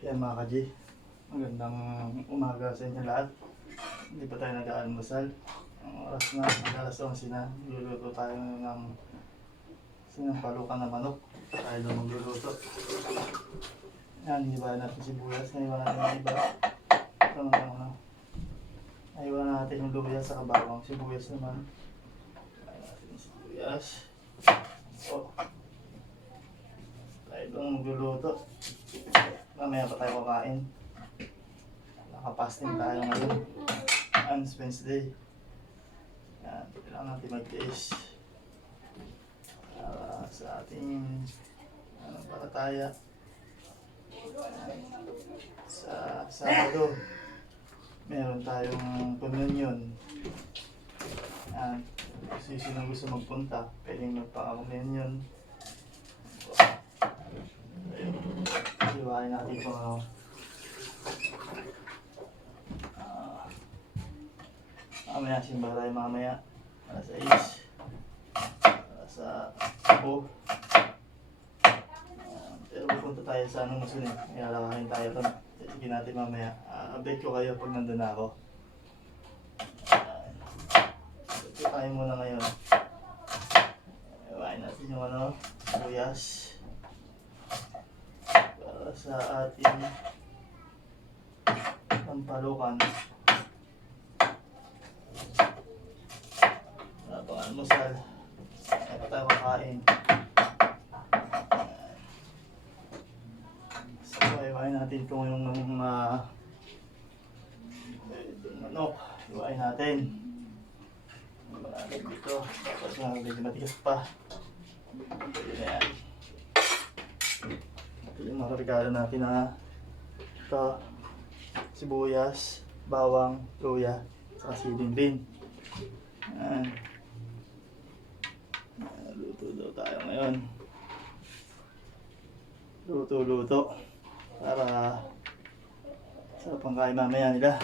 Kaya mga ka-G, magandang umaga sa inyo lahat. Hindi pa tayo nag-aalmusal. Ang oras na, alas 11 na. Luluto tayo ng sinampalukan na manok. Tayo daw magluluto. Yan, hiwa natin sibuyas. Naiwa natin yung iba. Ito naman naiwa natin yung luya sa kabawang. Sibuyas naman. Naiwa natin yung sibuyas. Oh. Tayo daw magluluto. Mamaya pa tayo kakain. Nakapasting tayo ngayon. It's Wednesday. Yan, kailangan natin mag-taste sa ating palataya. Sa Sabado, meron tayong communion. Yan, sino gusto magpunta, pwedeng magpa-communion. Iwain natin ito mamaya, simba tayo mamaya. Alas 6. Sa Cebu. Pero pupunta tayo sa Musunin. Ilalakarin tayo ito. Sige natin mamaya. Update ko kayo pag nandun ako. Ito tayo muna ngayon. Iwain natin yung sibuyas. Para sa ating pampalukan. Almusal. Kaya pa tayo kakain. So, iwain natin kung yung manok. Iwain natin. Malagay dito. Tapos medyo matigas pa. Pwede na yan. Ito yung mga regalo natin na ito. Sibuyas, bawang, luya, saka siling din. Yan. Luto daw tayo ngayon. Luto para sa pangkain mamaya nila.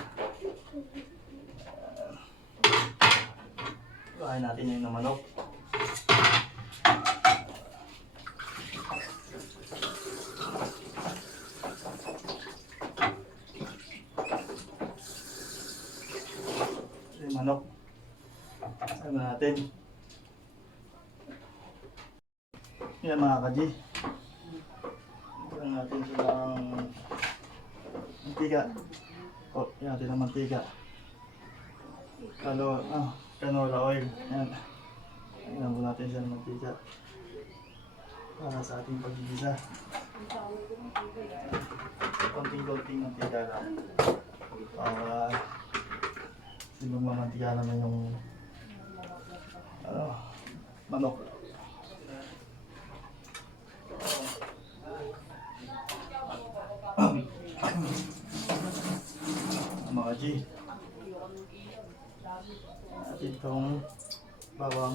Kain natin yung manok. Yung manok. Sama natin. Yan mga ka-G. Tignan natin silang mantika. O, yan natin ang mantika. Canola oil. Yan. Tignan po natin siya ng mantika. Para sa ating pag-igisa. Konting-konting mantika lang. Para silong mamantika naman yung manok. Mga G, natin itong bawang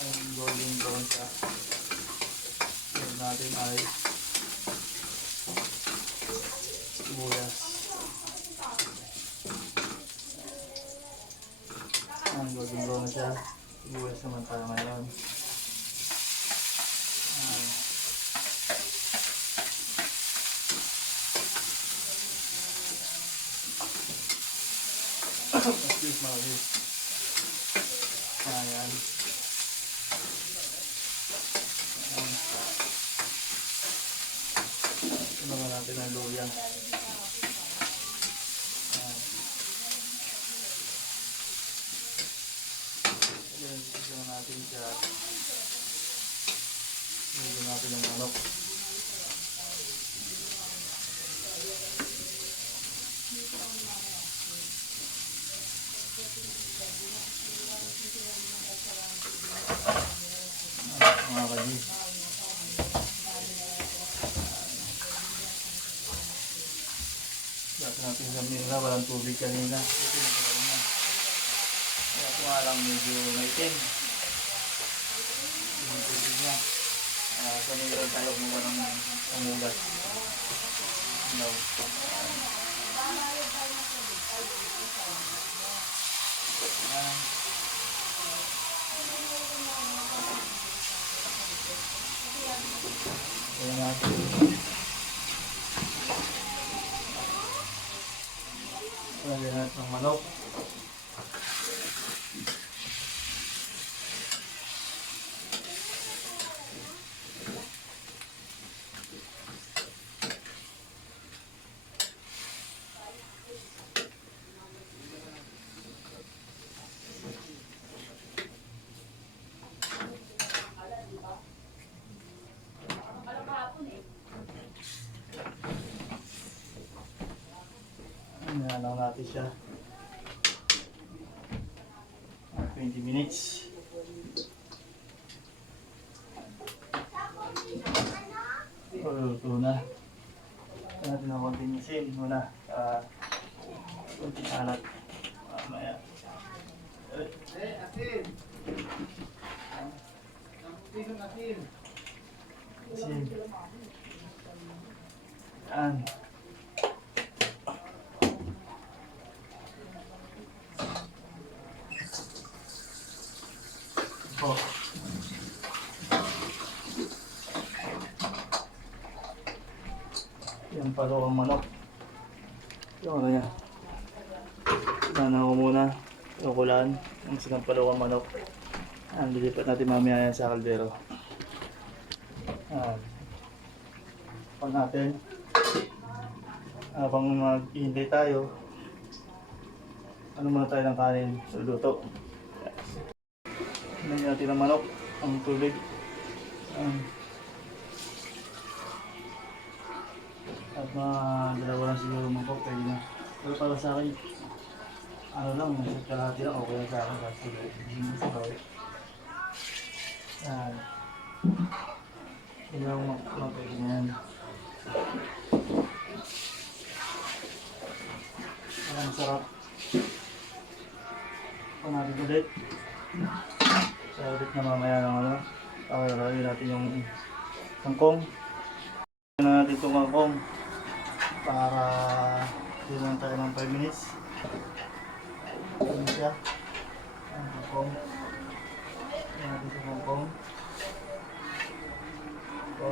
ang golden brown siya. Yan natin ay sibuyas. Ang golden brown na siya. Sibuyas naman tayo ngayon. Excuse mga guys. Ayan. Tunagan natin ang luya. Ayan. Tunagan natin siya. Tunagan natin ang manok. Mga ka-G. Dati natin sa nila, walang tubig kanina. Ito na pala na. Kaya ito nga lang medyo maitim. Yung tubig niya. Sa nila tayo kumuha ng umugas. No. natin. Lagyan natin ng manok. Ano natin siya. 20 minutes. Luto na. Ito natin ang konting asin muna. Konting alat. Mamaya. Asin. Ang asin. Asin. Yan. Oh. Yan pa daw ang manok. Yung ano niya. Nanaw ko muna. Ukulan. Ang sinampalaw ang manok. Yan, lilipat natin mamaya yan sa kaldero. Yan. Pag natin. Habang maghihintay tayo. Ano muna tayo ng kanin. Luluto. Hinayin natin ang manok. Ang tubig. At mga dalawa lang siguro mangkok, pwede na. Pero para sa akin, ano lang, nasa kalahati lang, okay lang sa akin. Kasi hindi sa bawit. Yan. Hindi lang pwede na yan. Ang sarap. Ito natin ulit. Sa ulit na mamaya ng ano. Pakalagay natin yung kangkong. Na natin itong kangkong para hindi lang tayo ng 5 minutes. Ano siya? Ang kangkong. Yan natin itong kangkong. So,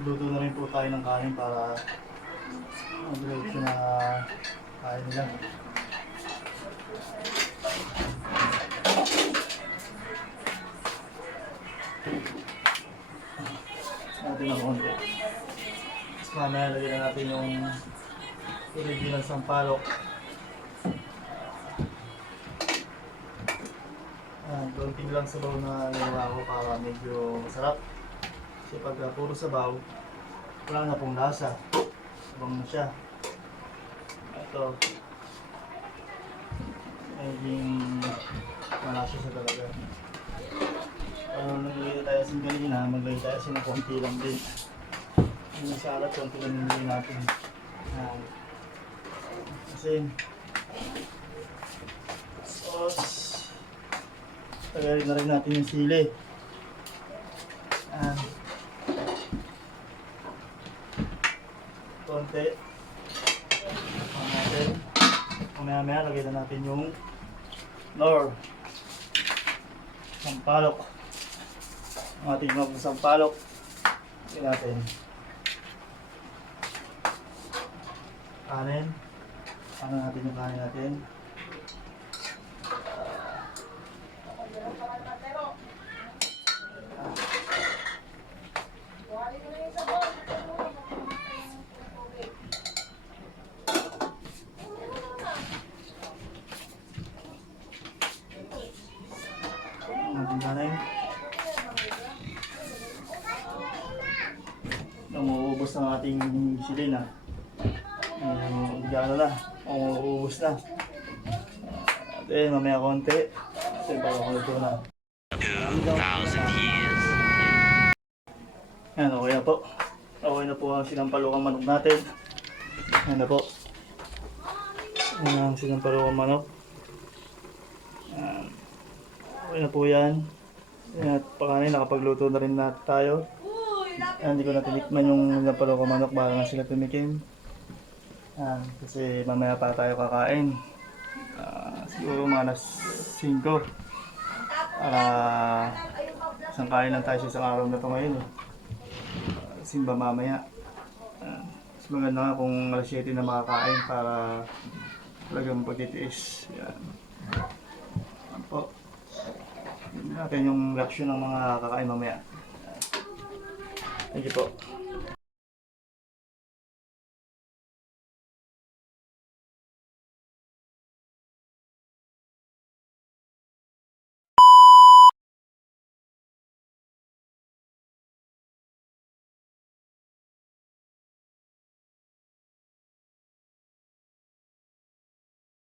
luto na rin po tayo ng kanin para mag-reach na kain nila. Natin ng konti. Tapos mamaya lagyan na natin yung original sampalok. Konti lang sabaw na ginawa ko para medyo masarap. Kasi pag puro sabaw, wala na pong lasa. Sabang na siya. Ito. Naging malasa siya talaga. Naglagay tayo sa kanina, maglagay tayo sa konti lang din. Yung salat, konti lang nilagay natin. Asin. Sauce. Tagalin na rin natin yung sili. Konti. Natin. Mamaya lagay na natin yung nor. Sampalok. Ang ating mga sampalok. Lagay natin. Kanin. Ano natin yung kanin natin. Kanin. Umuubos ng ating silina. Gano'n na. Umuubos na. Then mamaya konti. Then bago ko luto na. 2,000 years. Yan, okay na po. Okay na po ang sinampalukang manok natin. Yan na po. Yan ang sinampalukang manok. Yan. Okay na po yan. Yan, pakanin, nakapagluto na rin natin tayo. Yan, hindi ko na tinikman yung sinampalukang manok para nga sila tumikim. Yan, kasi mamaya pa tayo kakain. Siguro mga alas 5. Para Isang kain lang tayo sa isang araw na ito ngayon eh. Simba mamaya. Mas maganda nga kung alas 7 na makakain para talagang pagtitiis. Yan. Yan po. Tignan natin yung reaksyon ng mga kakain mamaya. Thank you po.